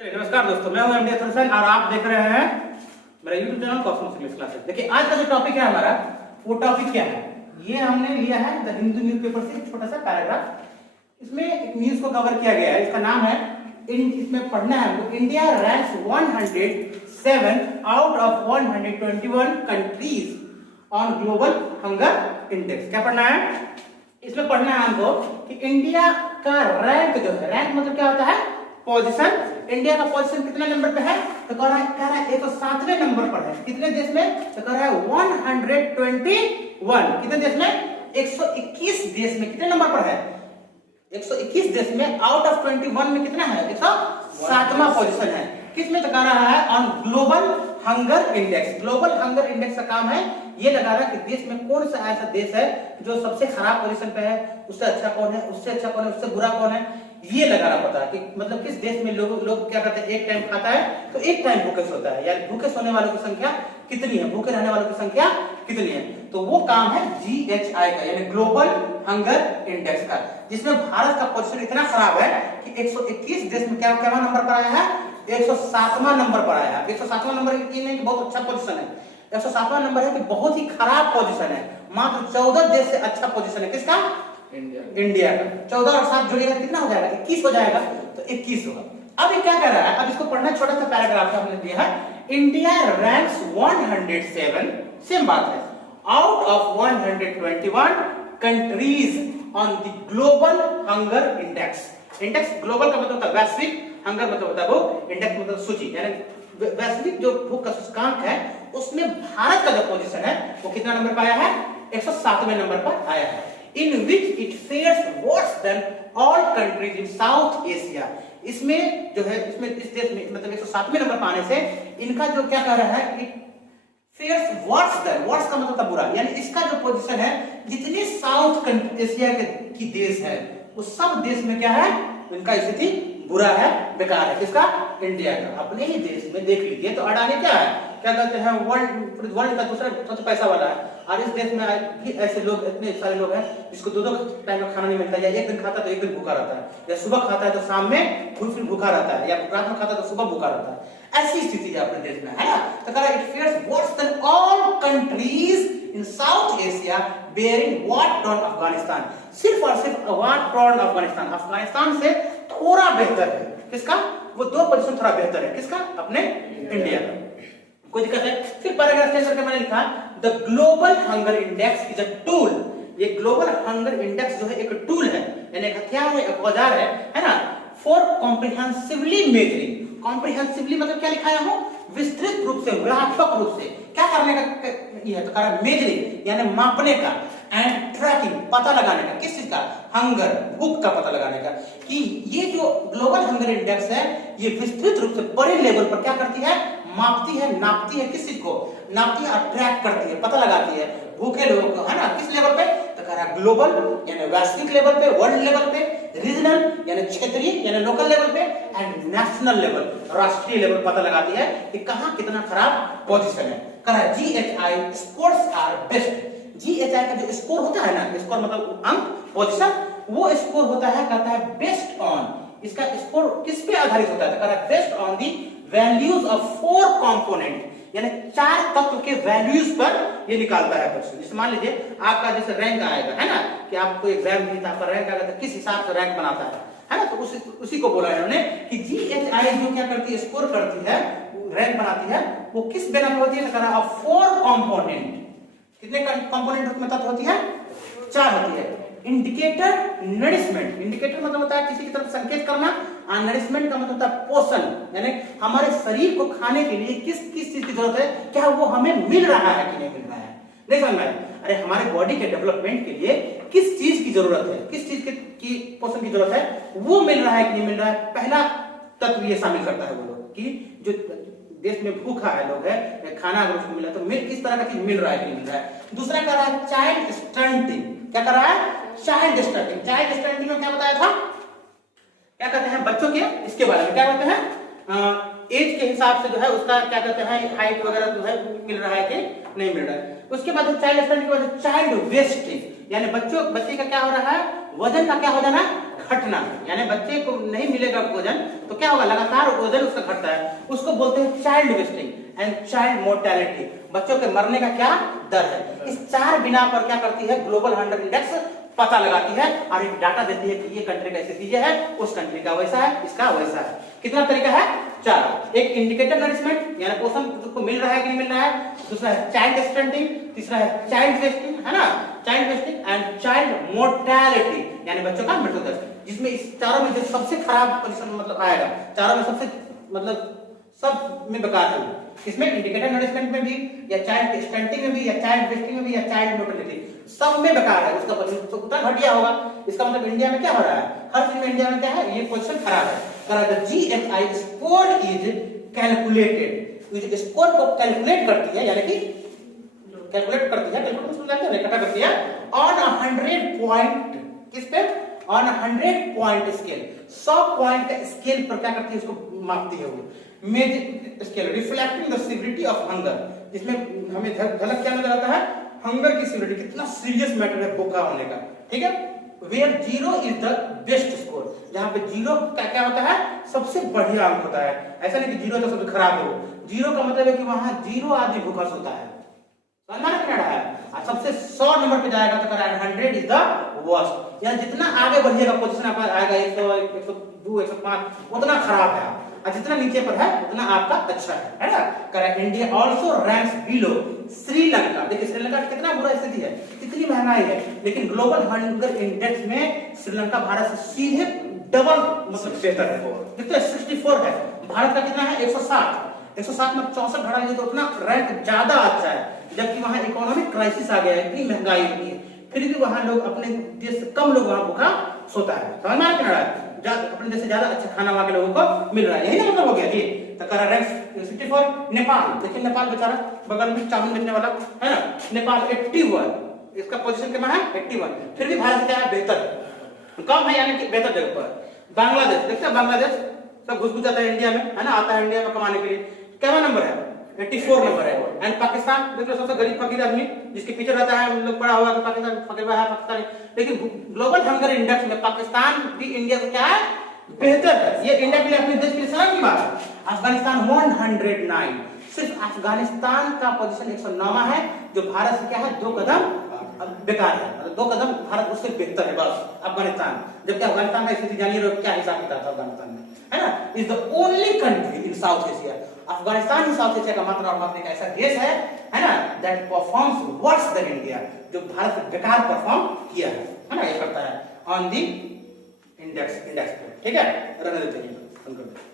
नमस्कार दोस्तों, मैं हूं एमडी हसन और आप देख रहे हैं मेरा YouTube channel Cosmos English classes. देखिए आज का जो टॉपिक है हमारा, वो टॉपिक क्या है, ये हमने लिया है द हिंदू न्यूज़पेपर से एक छोटा सा पैराग्राफ। इसमें एक न्यूज़ को कवर किया गया है, इसका नाम है इसमें पढ़ना है हमको, India ranks 107 out of 121 countries on global hunger index. क्या पढ़ना है इसमें? पढ़ना है हमको कि इंडिया का रैंक जो है, रैंक मतलब क्या होता है? पोजीशन। इंडिया का पोजीशन कितने नंबर पे है? तो कह रहा है 107वें नंबर पर है। कितने देश में? तो कह रहा है 121। कितने देश में? 121 देश में। कितने नंबर पर है? 121 देश में आउट ऑफ 21 में कितना है? 107वां पोजीशन है। किसमें? तो कह रहा है on global hunger index. Global hunger index का काम है ये लगा रहा है कि देश में कौन सा ऐसा देश है जो सबसे खराब पोजीशन पे है, उससे अच्छा कौन है, उससे अच्छा कौन है, उससे बुरा कौन है, ये लगा रहा पता है कि मतलब किस देश में लोग क्या करते हैं, एक टाइम खाता है तो एक टाइम भूखे सोता है, यानी भूखे सोने वालों की संख्या कितनी है, भूखे रहने वालों की संख्या कितनी है। तो वो काम है GHI का, यानी ग्लोबल हंगर इंडेक्स का, जिसमें भारत का पोजीशन इतना खराब है कि 121 देश में क्या नंबर पर आया है? 107वां नंबर पर आया है। 107वां नंबर ये नहीं कि बहुत अच्छा पोजीशन है, 107वां नंबर है कि बहुत ही खराब पोजीशन है। मात्र 14 देश से अच्छा पोजीशन है। किसका? इंडिया का। 14 और 7 जोड़िएगा कितना हो जाएगा? 21 हो जाएगा। तो 21 होगा। अब ये क्या कर रहा है, अब इसको पढ़ना, छोटा सा पैराग्राफ हमने दिया है, इंडिया रैंक्स 107, सेम बात है, out of 121 countries on the global hunger index. Index global का मतलब होता है वैश्विक, हंगर मतलब होता है भूख, इंडेक्स मतलब सूची, यानी वैश्विक जो भूख का सूचकांक है उसमें भारत का जो पोजीशन है वो कितना नंबर पर आया है? 107वें नंबर पर आया है। In which it fares worse than all countries in South Asia। इसमें जो है, इसमें इस देश में मतलब 107वें नंबर पर आने से इनका जो क्या कह रहा है, it fares worse than, worse का मतलब बुरा, यानी इसका जो पोजीशन है जितने साउथ एशिया के देश है उस सब देश में क्या है, इनका स्थिति बुरा है, बेकार है। किसका? इंडिया का। अपने ही देश में देख लीजिए तो अडानी क्या है, क्या कहते हैं, वर्ल्ड का दूसरा सबसे पैसा वाला है, और इस देश में भी ऐसे लोग, इतने सारे लोग हैं जिसको दो टाइम का खाना नहीं मिलता, या एक दिन खाता है तो एक दिन भूखा रहता है, या सुबह खाता है तो शाम में फिर भूखा रहता है, या रात में खाता है तो सुबह भूखा रहता है। ऐसी स्थिति है अपने देश में, है ना। तो कह रहा है it fares worse than all countries in South Asia barring war torn Afghanistan. सिर्फ और सिर्फ वॉर टॉन अफगानिस्तान, अफगानिस्तान से थोड़ा बेहतर है। किसका? वो 2 पोजीशन थोड़ा बेहतर है। किसका? अपने इंडिया का। कोई दिक्कत है? फिर पैराग्राफ चेंज करके मैंने लिखा the global hunger index is a tool. ये ग्लोबल हंगर इंडेक्स जो है एक टूल है, यानी एक हथियार है, एक औजार है ना, फॉर कॉम्प्रिहेंसिवली मेजरिंग। कॉम्प्रिहेंसिवली मतलब क्या लिखाया हूं? विस्तृत रूप से, व्यापक रूप से क्या करने का ये है, तो कह रहा है मेजरिंग यानी मापने का, एंड ट्रैकिंग पता लगाने का। किस चीज का? हंगर, भूख का पता लगाने का। कि ये जो ग्लोबल हंगर इंडेक्स है ये विस्तृत रूप से बड़े लेवल पर क्या करती है, मापती है, नापती है। किस चीज को नापती है? और ट्रैक करती है, पता लगाती है भूखे लोगों को, है ना। किस लेवल पे? तो कह रहा है ग्लोबल यानी वैश्विक लेवल पे, वर्ल्ड लेवल पे, रीजनल यानी क्षेत्रीय यानी लोकल लेवल पे, एंड नेशनल लेवल राष्ट्रीय लेवल पता लगाती है कि कहां कितना खराब पोजीशन है। कह रहा है GHI scores are best. GHI का जो स्कोर होता है ना, स्कोर मतलब अंक, पोजीशन, वो स्कोर होता है, कहता है बेस्ड ऑन, इसका स्कोर किस पे आधारित होता है? तो कह रहा है based on the values of 4 component, यानी 4 तत्व के वैल्यूज पर ये निकालता है क्वेश्चन। जैसे मान लीजिए आपका जैसे रैंक आएगा, है ना, कि आपको एग्जाम में आपका रैंक आएगा तो किस हिसाब से रैंक बनाता है ना, तो उसी को बोला है उन्होंने कि GHI जो क्या करती है, स्कोर करती है, रैंक बनाती है, वो किस बिना में होती है? तो कह रहा है 4 कंपोनेंट। कितने कंपोनेंट उसमें तत्व होती है? 4 होती है। इंडिकेटर, नरिशमेंट, इंडिकेटर मतलब होता है किसी की तरफ संकेत करना, और नरिशमेंट का मतलब होता है पोषण, यानी हमारे शरीर को खाने के लिए किस किस चीज की जरूरत है, क्या वो हमें मिल रहा है कि नहीं मिल रहा है। नहीं समझ में आया? अरे हमारे बॉडी के डेवलपमेंट के लिए किस चीज की जरूरत है, किस चीज की पोषण की जरूरत है, वो मिल रहा है कि नहीं मिल रहा है। पहला तत्व ये शामिल करता है वो लोग कि जो देश में भूखा है लोग है, खाना अगर उसको मिला तो किस तरह का चीज मिल रहा है कि नहीं मिल रहा है। दूसरा कर रहा है चाइल्ड स्टंटिंग। क्या कर रहा है? Child stunting. चाइल्ड स्टंटिंग में क्या बताया था? क्या कहते हैं, बच्चों के इसके बारे में क्या कहते हैं, एज के हिसाब से जो है उसका क्या कहते हैं, हाइट वगैरह जो है मिल रहा है कि नहीं मिल रहा है। उसके बाद चाइल्ड स्टंटिंग के बाद चाइल्ड वेस्टेज, यानी बच्चे का क्या हो रहा है, वजन का क्या हो जाना, घटना, यानी बच्चे को नहीं मिलेगा भोजन तो क्या होगा, लगातार वजन उसका घटता है, उसको बोलते हैं child wasting and child mortality, बच्चों के मरने का क्या दर है। इस 4 बिना पर क्या करती है ग्लोबल हंगर इंडेक्स पता लगाती है और एक डाटा देती है कि ये कंट्री का स्थिति है, उस कंट्री का वैसा है, इसका वैसा है। कितना तरीका है, 4। एक इंडिकेटर नरिशमेंट यानी पोषण को मिल रहा है कि नहीं मिल रहा है, दूसरा है चाइल्ड स्टंटिंग, तीसरा है चाइल्ड वेस्टिंग, है ना, child wasting and child mortality यानी बच्चों का मृत्यु दर, जिसमें इस चारों में जो सबसे खराब पोजीशन मतलब आएगा, चारों में सबसे मतलब सब में बेकार है, इसमें इंडिकेटर नरिशमेंट में भी या चाइल्ड स्टंटिंग में भी या चाइल्ड वेस्टिंग में भी या चाइल्ड मोर्टेलिटी सब में बेकार है, उसका पोजीशन तो उतना घटिया होगा। इसका मतलब इंडिया में क्या हो रहा है, हर चीज में इंडिया में क्या है, ये पोजीशन खराब है। The GHI score is calculated, score को कैलकुलेट करती है यानी कि कैलकुलेट करती है, कैलकुलेट मतलब जानते हैं, इकट्ठा करती है ऑन 100 पॉइंट, किस पे, ऑन 100 पॉइंट स्केल, 100 पॉइंट का स्केल पर क्या करती है, इसको मापती है वो measure scale, reflecting the severity of hunger, जिसमें हमें झलक क्या नजर आता है, हंगर की सीवियरिटी, कितना सीरियस मैटर है भूखा होने का, ठीक है। Where 0 is the best score, जहां पे 0 का क्या होता है, सबसे बढ़िया अंक होता है, ऐसा नहीं कि 0 तो सबसे खराब हो, 0 का मतलब है कि वहां 0 आदमी भूखा सोता है, समझना क्या रहा है, और सबसे 100 नंबर पे जाएगा तो करें 100 इज द वर्स्ट, यानी जितना आगे बढ़िएगा पोजीशन आपका आएगा 100 102 105 उतना खराब है, और जितना नीचे पर है उतना आपका अच्छा है ना। करें India also ranks below Sri Lanka, देखिए श्रीलंका कितना बुरा स्थिति है, कितनी महंगाई है, लेकिन ग्लोबल हंगर इंडेक्स में श्रीलंका भारत से सीधे डबल मतलब बेहतर है, कितना 64 है, भारत का कितना है 160 में 64 घटा लीजिए तो उतना रैंक ज्यादा अच्छा है, जबकि वहां इकोनॉमिक क्राइसिस आ गया है, इतनी महंगाई हुई है, फिर भी वहां लोग अपने देश से कम लोग वहां भूखा सोता है, समझ में आ रहा है, अपने देश से ज्यादा अच्छा खाना वहां के लोगों को मिल रहा है, यही मतलब हो गया ये। तो करा रैंक 64। नेपाल, देखिए नेपाल बेचारा बगल में चावल बेचने वाला है ना, नेपाल 81, इसका पोजीशन कितना है 81, फिर भी भारत क्या है बेहतर, कम है यानी कि बेहतर जगह पर। बांग्लादेश, देखते हैं बांग्लादेश सब घुस जाता है इंडिया में, है ना, आता है इंडिया में कमाने के लिए, क्या नंबर है 84 नंबर है। एंड पाकिस्तान देखो सबसे गरीब फकीर आदमी जिसके पीछे रहता है, हम लोग पढ़ा हुआ कि पाकिस्तान फकीर है पाकिस्तान, लेकिन ग्लोबल हंगर इंडेक्स में पाकिस्तान भी इंडिया से क्या है बेहतर है, ये इंडिया के लिए अपने देश के लिए शर्म की बात है। अफगानिस्तान 109, सिर्फ अफगानिस्तान का पोजीशन 109 है, जो भारत से क्या है 2 कदम बेकार है, मतलब 2 कदम भारत उससे बेहतर है बस अफगानिस्तान, जबकि अफगानिस्तान का स्थिति जानिए क्या हिसाब किताब था अफगानिस्तान में, है ना, is the only country in South Asia, Afghanistan he south Asia का मात्र और मात्र एक ऐसा देश है ना, that performs worse than India, जो भारत से बेकार परफॉर्म किया है ना, ये करता है ऑन दी इंडेक्स, ठीक है, रहने देते हैं।